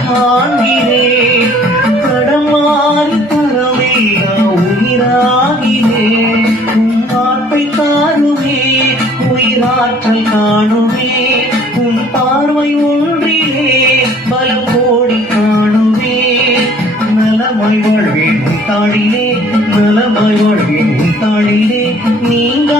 காண்கிறேன் கடமாறு தரவேகா உயிராகிறேன் உன் வார்த்தை தாருமே உயிராற்றல் காணுமே உன் பார்வை ஒன்றிலே பலம் கோடி காணுமே நலமாய் வாழ்வேன் உன் தாளிலே நலமாய் வாழ்வேன் உன் தாளிலே நீங்க